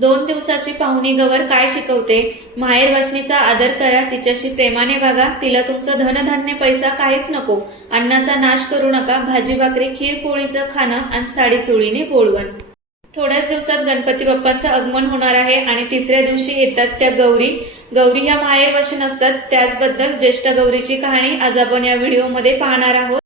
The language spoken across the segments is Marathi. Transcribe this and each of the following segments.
दोन दिवसाची पाहुणी गवर काय शिकवते? माहेर वशनीचा आदर करा तिच्याशी प्रेमाने वागा तिला तुमचं धनधान्य पैसा काहीच नको. अन्नाचा नाश करू नका भाजी भाकरी खीर पोळीचं खाणं आणि साडी चोळीने बोळवण. थोड्याच दिवसात गणपती बाप्पांचं आगमन होणार आहे आणि तिसऱ्या दिवशी येतात त्या गौरी. गौरी ह्या माहेर वशन असतात. त्याचबद्दल ज्येष्ठ गौरीची कहाणी आज आपण या व्हिडिओमध्ये पाहणार आहोत.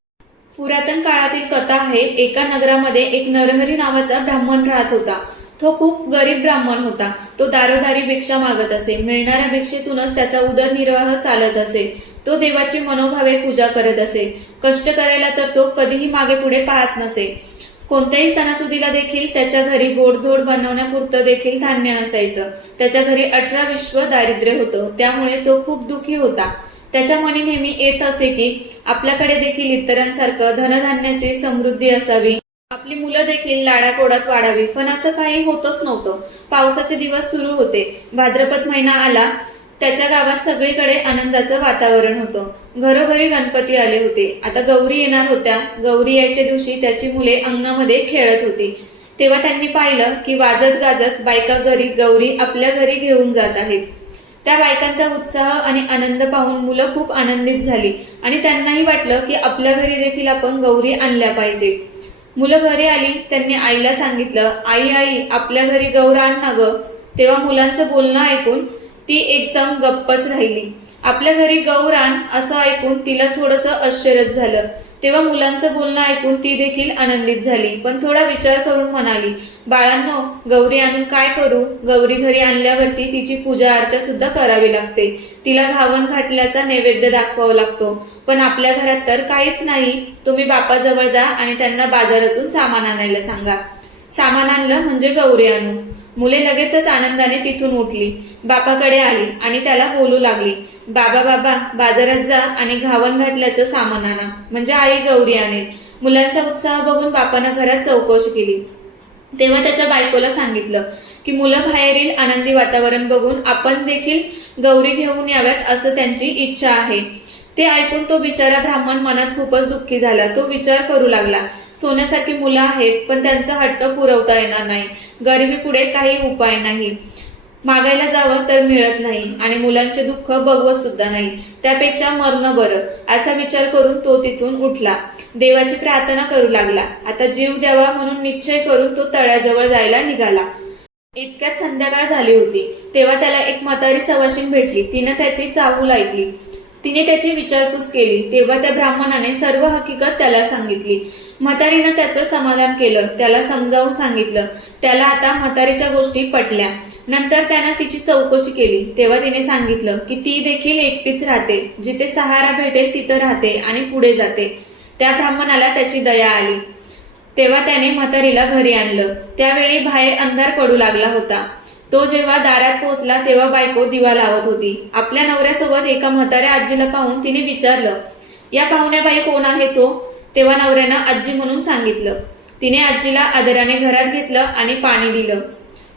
पुरातन काळातील कथा आहे एका नगरामध्ये एक नरहरी नावाचा ब्राह्मण राहत होता. तो खूप गरीब ब्राह्मण होता. तो दारोदारी भिक्षा मागत असे. मिळणाऱ्या भिक्षेतूनच त्याचा उदरनिर्वाह चालत असे. तो देवाची मनोभावे पूजा करत असे. कष्ट करायला तर तो कधीही मागे पुढे पाहत नसे. कोणत्याही सणासुदीला देखील त्याच्या घरी गोडधोड बनवण्यापुरतं देखील धान्य नसायचं. त्याच्या घरी अठरा विश्व दारिद्र्य होतं. त्यामुळे तो खूप दुखी होता. त्याच्या मनी नेहमी येत असे की आपल्याकडे देखील इतरांसारखं धनधान्याची समृद्धी असावी. आपली मुलं देखील लाडाकोडात वाढावी. पण असं काही होतच नव्हतं. पावसाचे दिवस सुरू होते. भाद्रपद महिना आला. त्याच्या गावात सगळीकडे आनंदाचं वातावरण होतं. घरोघरी गणपती आले होते. आता गौरी येणार होत्या. गौरी यायच्या दिवशी त्याची मुले अंगणामध्ये खेळत होती. तेव्हा त्यांनी पाहिलं की वाजत गाजत बायका घरी गौरी आपल्या घरी घेऊन जात आहेत. त्या बायकांचा उत्साह आणि आनंद पाहून मुलं खूप आनंदित झाली आणि त्यांनाही वाटलं की आपल्या घरी देखील आपण गौरी आणल्या पाहिजे. मुलं घरी आली त्यांनी आईला सांगितलं आई आई आपल्या घरी गौर आण ना ग. तेव्हा मुलांचं बोलणं ऐकून ती एकदम गप्पच राहिली. आपल्या घरी गौर आण असं ऐकून तिला थोडंसं आश्चर्यच झालं. तेव्हा मुलांचं बोलणं ऐकून ती देखील आनंदित झाली. पण थोडा विचार करून म्हणाली बाळांनो गौरी आणून काय करू? गौरी घरी आणल्यावरती तिची पूजा अर्चा सुद्धा करावी लागते. तिला घावन घातल्याचा नैवेद्य दाखवावा लागतो. पण आपल्या घरात तर काहीच नाही. तुम्ही बापाजवळ जा आणि त्यांना बाजारातून सामान आणायला सांगा. सामान आणलं म्हणजे गौरी आणू. मुले लगेचच आनंदाने तिथून उठली. बापाकडे आली आणि त्याला बोलू लागली बाबा बाबा बाजारात जा आणि घावन घातल्याचं सामान आणा. म्हणजे आई गौरी आणेल मुलांचा उत्साह बघून बापानं घरात चौकशी केली. तेव्हा त्याच्या बायकोला सांगितलं की मुलं बाहेरील आनंदी वातावरण बघून आपण देखील गौरी घेऊन याव्यात असं त्यांची इच्छा आहे. ते ऐकून तो बिचारा ब्राह्मण मनात खूपच दुःखी झाला. तो विचार करू लागला. सोन्यासारखी मुलं आहेत पण त्यांचा हट्ट पुरवता येणार नाही. गरिबी पुढे काही उपाय नाही. मागायला जावं तर मिळत नाही आणि मुलांचे दुःख बघवत सुद्धा नाही. त्यापेक्षा मरणं बरं असा विचार करून तो तिथून उठला. देवाची प्रार्थना करू लागला. आता जीव द्यावा म्हणून निश्चय करून तो तळ्याजवळ जायला निघाला. इतक्यात संध्याकाळ झाली होती. तेव्हा त्याला एक म्हातारी सवाशीण भेटली. तिनं त्याची चाहूल ऐकली. तिने त्याची विचारपूस केली. तेव्हा त्या ब्राह्मणाने सर्व हकीकत त्याला सांगितली. म्हातारीनं त्याचं समाधान केलं. त्याला समजावून सांगितलं. त्याला आता म्हातारीच्या गोष्टी पटल्या. नंतर त्यानं तिची चौकशी केली. तेव्हा तिने सांगितलं की ती देखील एकटीच राहते. जिथे सहारा भेटेल तिथं राहते आणि पुढे जाते. त्या ब्राह्मणाला त्याची दया आली. तेव्हा त्याने म्हातारीला घरी आणलं. त्यावेळी बाहेर अंधार पडू लागला होता. तो जेव्हा दारात पोहोचला तेव्हा बायको दिवा लावत होती. आपल्या नवऱ्यासोबत एका म्हाताऱ्या आजीला पाहून तिने विचारलं या पाहुण्याबाई कोण आहे तो? तेव्हा नवऱ्यानं आजी म्हणून सांगितलं. तिने आजीला आदराने घरात घेतलं आणि पाणी दिलं.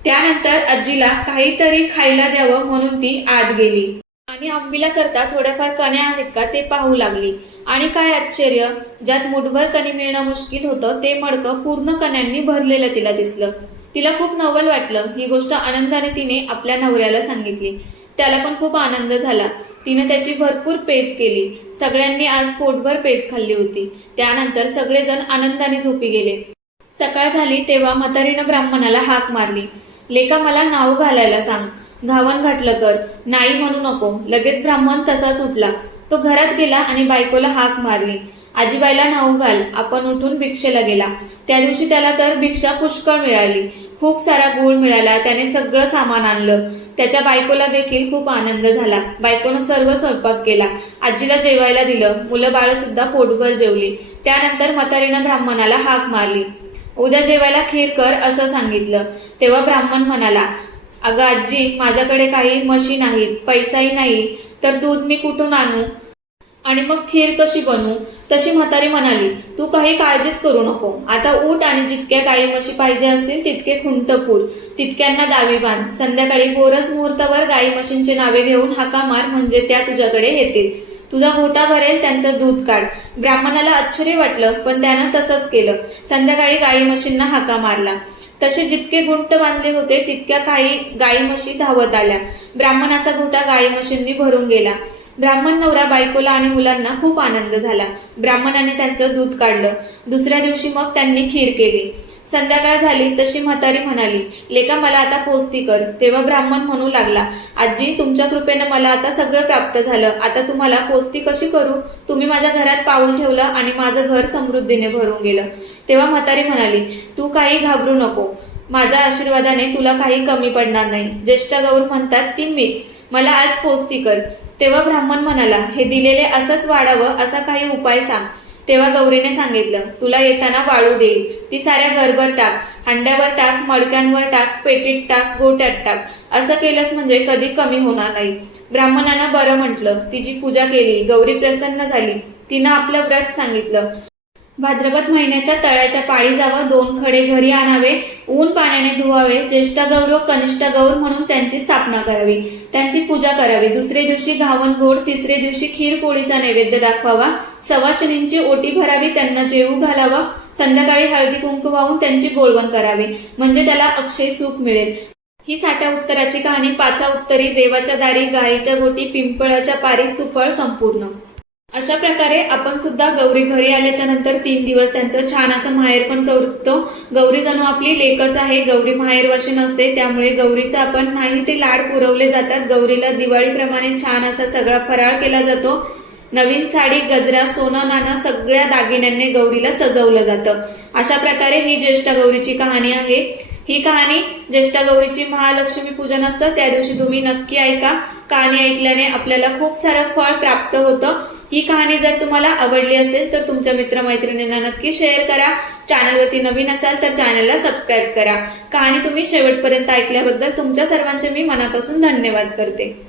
त्यानंतर आजीला काहीतरी खायला द्यावं म्हणून ती आत गेली. आणि आंबीला करता थोड्याफार कण्या आहेत का ते पाहू लागली. आणि काय आश्चर्य ज्यात मुठभर कणी मिळणं मुश्किल होतं ते मडकं पूर्ण कण्यांनी भरलेलं तिला दिसलं. तिला खूप नवल वाटलं. ही गोष्ट आनंदाने तिने आपल्या नवऱ्याला सांगितली. त्याला पण खूप आनंद झाला. तिने त्याची भरपूर पेज केली. सगळ्यांनी आज पोटभर पेज खाल्ली होती. त्यानंतर सगळेजण आनंदाने झोपी गेले. सकाळ झाली तेव्हा म्हातारीनं ब्राह्मणाला हाक मारली. लेका मला नाव घालायला सांग. घावन घातलं कर. नाही म्हणू नको. लगेच ब्राह्मण तसाच उठला. तो घरात गेला आणि बायकोला हाक मारली. आजीबाईला नाव घाल. आपण उठून भिक्षेला गेला. त्या दिवशी त्याला तर भिक्षा पुष्कळ मिळाली. खूप सारा गुळ मिळाला. त्याने सगळं सामान आणलं. त्याच्या बायकोला देखील खूप आनंद झाला. बायकोनं सर्व स्वयंपाक केला. आजीला जेवायला दिलं. मुलं बाळं सुद्धा पोटभर जेवली. त्यानंतर म्हातारीनं ब्राह्मणाला हाक मारली. उद्या जेवायला खीर कर असं सांगितलं. तेव्हा ब्राह्मण म्हणाला अगं आजी माझ्याकडे काही म्हशी नाहीत पैसाही नाही तर दूध मी कुठून आणू? आणि मग खीर कशी बनवू तशी म्हातारी म्हणाली तू काही काळजीच करू नको. आता उठ आणि जितक्या गाई म्हशी पाहिजे असतील तितके खुंटपूर. तितक्यांना दावी बांध. संध्याकाळी गोरस मुहूर्तावर गाई म्हशींची नावे घेऊन हाका मार म्हणजे त्या तुझ्याकडे येतील. तुझा घोटा भरेल त्यांचं दूध काढ. ब्राह्मणाला आश्चर्य वाटलं पण त्यानं तसंच केलं. संध्याकाळी गाई म्हशींना हाका मारला. तसे जितके गुंट बांधले होते तितक्या काही गाई म्हशी धावत आल्या. ब्राह्मणाचा घोटा गाई म्हशींनी भरून गेला. ब्राह्मण नवरा बायकोला आणि मुलांना खूप आनंद झाला. ब्राह्मणाने त्यांचं दूध काढलं. दुसऱ्या दिवशी मग त्यांनी खीर केली. संध्याकाळ झाली तशी म्हातारी म्हणाली लेका मला आता पोस्ती कर. तेव्हा ब्राह्मण म्हणू लागला आजी तुमच्या कृपेनं मला आता सगळं प्राप्त झालं. आता तुम्हाला पोस्ती कशी करू? तुम्ही माझ्या घरात पाऊल ठेवलं आणि माझं घर समृद्धीने भरून गेलं. तेव्हा म्हातारी म्हणाली तू काही घाबरू नको. माझ्या आशीर्वादाने तुला काही कमी पडणार नाही. ज्येष्ठ गौर म्हणतात ती मीच. मला आज पोस्ती कर. तेव्हा ब्राह्मण म्हणाला हे दिलेले असंच वाढावं असा काही उपाय सांग. तेव्हा गौरीने सांगितलं तुला येताना वाळू देईल. ती साऱ्या घरभर टाक. हांड्यावर टाक मडक्यांवर टाक पेटीत टाक गोट्यात टाक. असं केलंस म्हणजे कधी कमी होणार नाही. ब्राह्मणानं बरं म्हटलं. तिची पूजा केली. गौरी प्रसन्न झाली. तिनं आपलं व्रत सांगितलं. भाद्रपद महिन्याच्या तळ्याच्या पाळी जावं दोन खडे घरी आणावे ऊन पाण्याने धुवावे ज्येष्ठ गौर व कनिष्ठ गौर म्हणून त्यांची स्थापना करावी. त्यांची पूजा करावी. दुसरे दिवशी घावन गोड तिसरे दिवशी खीर पोळीचा नैवेद्य दाखवावा. सवाशिनींची ओटी भरावी त्यांना जेवू घालावा. संध्याकाळी हळदी कुंकू वाहून त्यांची गोळवण करावी. म्हणजे त्याला अक्षय सुख मिळेल. ही साठ्या उत्तराची कहाणी पाचा उत्तरी देवाच्या दारी गायीच्या गोटी पिंपळाच्या पारी सुफळ संपूर्ण. अशा प्रकारे आपण सुद्धा गौरी घरी आल्याच्यानंतर तीन दिवस त्यांचं छान असं माहेर पण करतो. गौरी जणू आपली लेकच आहे गौरी माहेरवाशी नसते त्यामुळे गौरीचं आपण नाही ते लाड पुरवले जातात. गौरीला दिवाळीप्रमाणे छान असा सगळा फराळ केला जातो. नवीन साडी गजरा सोनं नाणं सगळ्या दागिन्यांनी गौरीला सजवलं जातं. अशा प्रकारे ही ज्येष्ठ गौरीची कहाणी आहे. ही कहाणी ज्येष्ठ गौरीची महालक्ष्मी पूजन असतं. त्या दिवशी तुम्ही नक्की ऐका. कहाणी ऐकल्याने आपल्याला खूप सारं फळ प्राप्त होतं. ही कहाणी जर तुम्हाला आवडली असेल तर तुमच्या मित्रमैत्रिणींना नक्की शेअर करा. चॅनलवरती नवीन असाल तर चॅनलला सबस्क्राईब करा. कहाणी तुम्ही शेवटपर्यंत ऐकल्याबद्दल तुमच्या सर्वांचे मी मनापासून धन्यवाद करते.